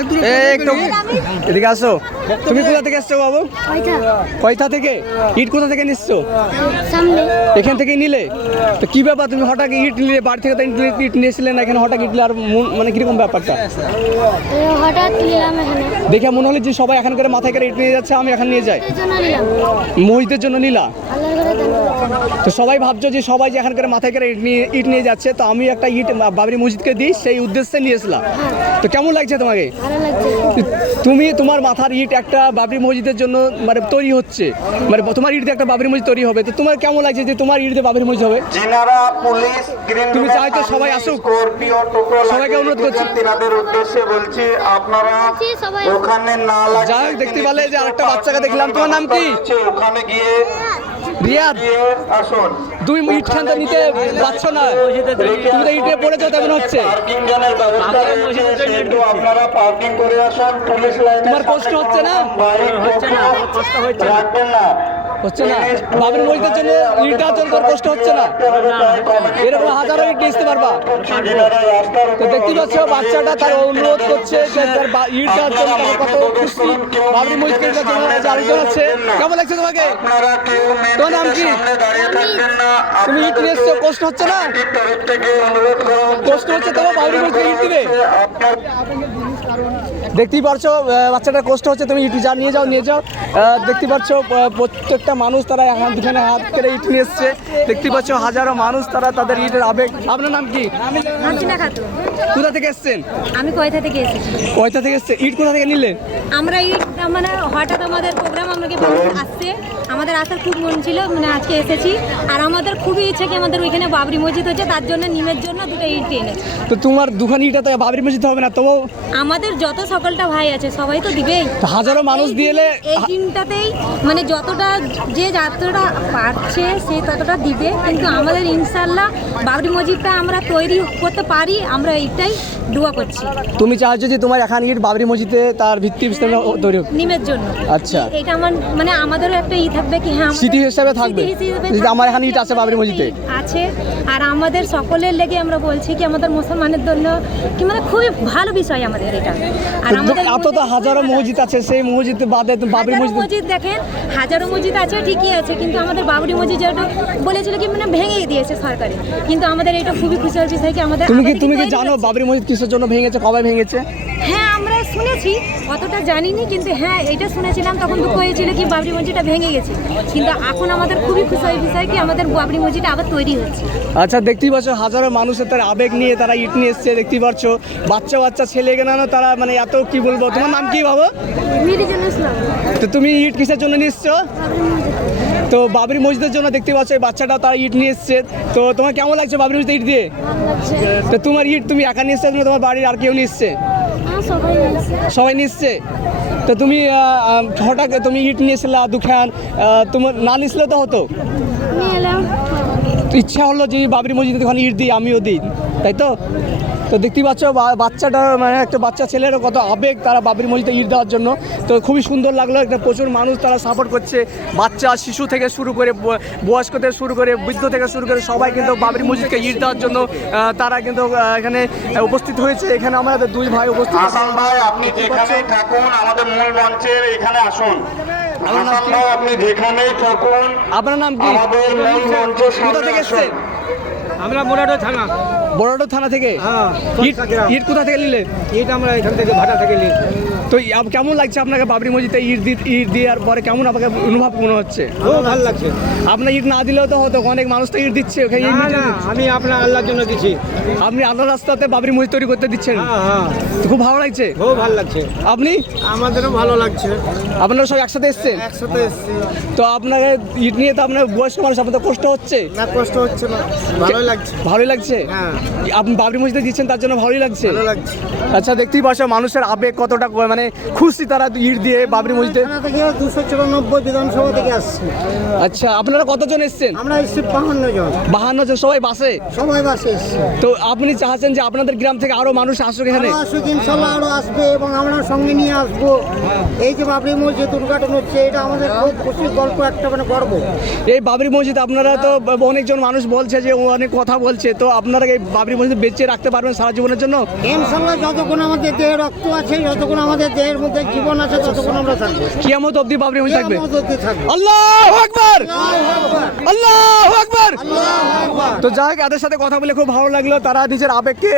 একটু এদিকে আসো। তুমি কোথা থেকে এসছো বাবু? কয়টা কয়থা থেকে? ইট কোথা থেকে নিচ্ছ? সামনে। এখান থেকে নিলে? তো কি ব্যাপার তুমি হঠাৎ ইট নিলে বাড়ি থেকে ইট- নিয়েছিলে না এখানে হঠাৎ ইট আর মানে কীরকম ব্যাপারটা? এখানে। দেখে মনে হলো যে সবাই এখানকার মাথায় করে ইট নিয়ে যাচ্ছে আমি এখন নিয়ে যাই। এই জন্য মহিষদের জন্য নিলা? তো সবাই ভাবছ যে সবাই যে এখানকার মাথায় করে ইট নিয়ে ইট নিয়ে যাচ্ছে তো আমি একটা ইট বাবরি মসজিদকে দিই সেই উদ্দেশ্যে নিয়েছিলাম। তো কেমন লাগছে তোমাকে? তুমি তোমার মাথার ইট একটা বাবরি মসজিদের জন্য মানে তৈরি হচ্ছে মানে তোমার দিয়ে একটা বাবরি মসজিদ তৈরি হবে তো তোমার কেমন লাগছে যে তোমার দিয়ে বাবরি মসজিদ হবে যিনারা পুলিশ গ্রিন তুমি চাই তো সবাই আসুক? স্করপিও টোটো সবাইকে অনুরোধ করছি। তিনাদের উদ্দেশ্যে বলছি আপনারা ওখানে না যাই দেখতে পেলে যে আরেকটা বাচ্চাকে দেখলাম। তোমার নাম কি? ওখানে গিয়ে রিয়াদ আসুন দুই ইট খানটা নিতে পারছ না। তুমি তো ইটে পড়ে যাও তেমন হচ্ছে। তোমার কষ্ট হচ্ছে না? না হচ্ছে না। ইটটার জন্য তোর কষ্ট হচ্ছে না। এরকম হাজারো ইট নিয়ে পারবা। তো দেখতে পাচ্ছ, বাচ্চাটা তার অনুরোধ করছে যে তার বা- ইট দেওয়ার জন্য কত খুশি। জন্য কেমন লাগছে তোমাকে? তোমার নাম কি? তুমি ইট নিয়ে এসছো কষ্ট হচ্ছে না? কষ্ট হচ্ছে তোমার ইট দিবে দেখতেই পারছ বাচ্চাটা বাচ্চাটার কষ্ট হচ্ছে তুমি ইট যা নিয়ে যাও নিয়ে যাও। দেখতে পাচ্ছ প্রত্যেকটা মানুষ তারা হাত দুখানে হাত করে ইট নিয়ে এসছে। দেখতে পাচ্ছ হাজারো মানুষ তারা তাদের ইটের আবেগ। আপনার নাম কি? কোথা থেকে এসছেন? আমি কয়থা থেকে এসেছি? কয়টা থেকে এসছে? ইট কোথা থেকে নিলে? আমরা এই মানে হঠাৎ আমাদের প্রোগ্রাম আমাকে আসছে। আমাদের আসার খুব মন ছিল মানে আজকে এসেছি। আর আমাদের খুবই ইচ্ছে কি আমাদের ওইখানে বাবরি মসজিদ হচ্ছে তার জন্য নিমের জন্য দুটো ইট এনেছি। তো তোমার দুখানি ইটা তো বাবরি মসজিদ হবে না তবু আমাদের যত সকলটা ভাই আছে সবাই তো দিবেই। হাজারো মানুষ দিয়ে এলে এই দিনটাতেই মানে যতটা যে যতটা পারছে সে ততটা দিবে। কিন্তু আমাদের ইনশাল্লাহ বাবরি মসজিদটা আমরা তৈরি করতে পারি আমরা এইটাই দোয়া করছি। তুমি চাইছো যে তোমার এখানে ইট বাবরি মসজিদে তার ভিত্তি স্থানে তৈরি হোক। নিমের জন্য। আচ্ছা। এটা আমার মানে আমাদেরও একটা ই থাকবে কি হ্যাঁ স্মৃতি হিসাবে থাকবে। স্মৃতি হিসেবে যে আমার এখানে ইট আছে বাবরি মসজিদে। আছে। আর আমাদের সকলের লেগে আমরা বলছি কি আমাদের মুসলমানের জন্য কি মানে খুবই ভালো বিষয় আমাদের এটা। আর আমাদের এত তো হাজারো মসজিদ আছে সেই মসজিদ বাদে বাবরি মসজিদ মসজিদ দেখেন হাজারো মসজিদ আছে ঠিকই আছে কিন্তু আমাদের বাবরি মসজিদ যেটা বলেছিল কি মানে ভেঙে দিয়েছে সরকারে। কিন্তু আমাদের এটা খুবই খুশির বিষয় কি আমাদের তুমি কি তুমি কি জানো। বাবরি মসজিদ কিসের জন্য ভেঙেছে? কবে ভেঙেছে? হ্যাঁ আমরা শুনেছি অতটা জানিনি কিন্তু হ্যাঁ এটা শুনেছিলাম তখন দুঃখ হয়েছিল কি বাবরি মসজিদটা ভেঙে গেছে। কিন্তু এখন আমাদের খুবই খুশির বিষয় কি আমাদের বাবরি মসজিদটা আবার তৈরি হচ্ছে। আচ্ছা দেখতেই পাচ্ছ হাজারো মানুষের তার আবেগ নিয়ে তারা ইট নিয়ে এসছে দেখতেই পাচ্ছ। বাচ্চা বাচ্চা ছেলে কেনানো তারা মানে এত কি বলব তোমার নাম কি বাবু তো তুমি ইট কিসের জন্য নিয়ে এসছো? তো বাবরি মসজিদের জন্য দেখতে পাচ্ছ এই বাচ্চাটা তারা ইট নিয়ে এসছে। তো তোমার কেমন লাগছে বাবরি মসজিদে ইট দিয়ে? তো তোমার ইট তুমি একা নিয়ে এসছো তোমার বাড়ির আর কেউ নিয়ে এসছে? হ্যাঁ সবাই এসছে। তো তুমি হঠাৎ তুমি ইট নিয়েছিলে দুখান তোমার না নিয়েছিলে তো হতো? ইচ্ছা হলো যে বাবরি মসজিদে ওখানে ইট দিই আমিও দিই তাই তো? তো দেখতেই পাচ্ছ বা- বাচ্চাটা মানে একটা বাচ্চা ছেলেরও কত আবেগ তারা বাবরি মসজিদে ঈদ দেওয়ার জন্য। তো খুবই সুন্দর লাগল একটা প্রচুর মানুষ তারা সাপোর্ট করছে। বাচ্চা শিশু থেকে শুরু করে বয়স্ক থেকে শুরু করে বৃদ্ধ থেকে শুরু করে সবাই কিন্তু বাবরি মসজিদকে ঈদ দেওয়ার জন্য তারা কিন্তু এখানে উপস্থিত হয়েছে। এখানে আমাদের দুই ভাই উপস্থিত। ভাই আপনি যেখানেই থাকুন আমাদের মূল মঞ্চের এখানে আসুন। ভাই আপনি যেখানেই থাকুন আপনার নাম কি? আমাদের মূল মঞ্চের সামনে থেকে আসুন। আমরা মোরাডো থানা। বড়ডো থানা থেকে? হ্যাঁ ইট ইট কোথা থেকে নিলে? এটা আমরা এখান থেকে ভাটা থেকে নিই। তো কেমন লাগছে আপনাকে বাবরি মসজিদে ইট দি ইট দেওয়ার পরে কেমন আপনাকে অনুভব মনে হচ্ছে? খুব ভালো লাগছে। আপনার ইট না দিলেও তো হতো অনেক মানুষ তো ইট দিচ্ছে ওখানে ইট আমি আপনার আল্লাহর জন্য দিচ্ছি। আপনি আল্লাহ রাস্তাতে বাবরি মসজিদ তৈরি করতে দিচ্ছেন? হ্যাঁ হ্যাঁ। খুব ভালো লাগছে? খুব ভালো লাগছে। আপনি? আমাদেরও ভালো লাগছে। আপনারা সব একসাথে এসছেন? একসাথে এসছি। তো আপনাকে ইট নিয়ে তো আপনার বয়স্ক মানুষ আপনার তো কষ্ট হচ্ছে। না কষ্ট হচ্ছে না। ভালোই লাগছে। ভালোই লাগছে? হ্যাঁ। আপনি বাবরি মসজিদে দিচ্ছেন তার জন্য ভালোই লাগছে। ভালো লাগছে। আচ্ছা দেখতেই পাচ্ছ মানুষের আবেগ কতটা মানে খুশি তারা ইট দিয়ে বাবরি মসজিদে। দুশো চুরানব্বই বিধানসভা থেকে আসছে। আচ্ছা আপনারা কতজন এসছেন? আমরা এসছি বাহান্ন জন। বাহান্ন জন সবাই বাসে? সবাই বাসে তো আপনি চাচ্ছেন যে আপনাদের গ্রাম থেকে আরও মানুষ আসুক এখানে? আসুক ইনশাল্লাহ আরও আসবে এবং আমরা সঙ্গে নিয়ে আসব। এই যে বাবরি মসজিদ উদ্ঘাটন হচ্ছে এটা আমাদের খুব খুশির গল্প একটা মানে গর্ব। এই বাবরি মসজিদ আপনারা তো অনেকজন মানুষ বলছে যে অনেক কথা বলছে তো আপনারা এই বাবরি মসজিদ বেঁচে রাখতে পারবেন সারা জীবনের জন্য। ইনশাল্লাহ যতক্ষণ আমাদের দেহে রক্ত আছে যতক্ষণ আমাদের দেহের মধ্যে জীবন আছে ততক্ষণ আমরা থাকব। কিয়ামত অবধি বাবরি মসজিদ থাকবে। আল্লাহ আকবার! আল্লাহ আকবার। তো যাই হোক এদের সাথে কথা বলে খুব ভালো লাগল। তারা নিজের আবেগকে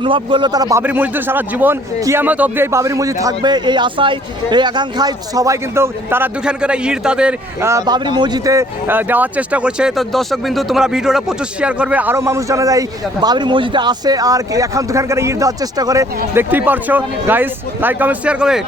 অনুভব করল। তারা বাবরি মসজিদের সারা জীবন কিয়ামত অবধি এই বাবরি মসজিদ থাকবে। এই আশায় এই আকাঙ্ক্ষায় সবাই কিন্তু তারা দুখান করে ইট তাদের বাবরি মসজিদে দেওয়ার চেষ্টা করছে। তো দর্শক বিন্দু তোমরা ভিডিওটা প্রচুর শেয়ার করবে। আরও মানুষ জানা যায় বাবরি মসজিদে আসে আর এখান দুখানকার করে ঈদ দেওয়ার চেষ্টা করে। দেখতেই পারছ গাইস লাইক কমেন্ট শেয়ার করবে।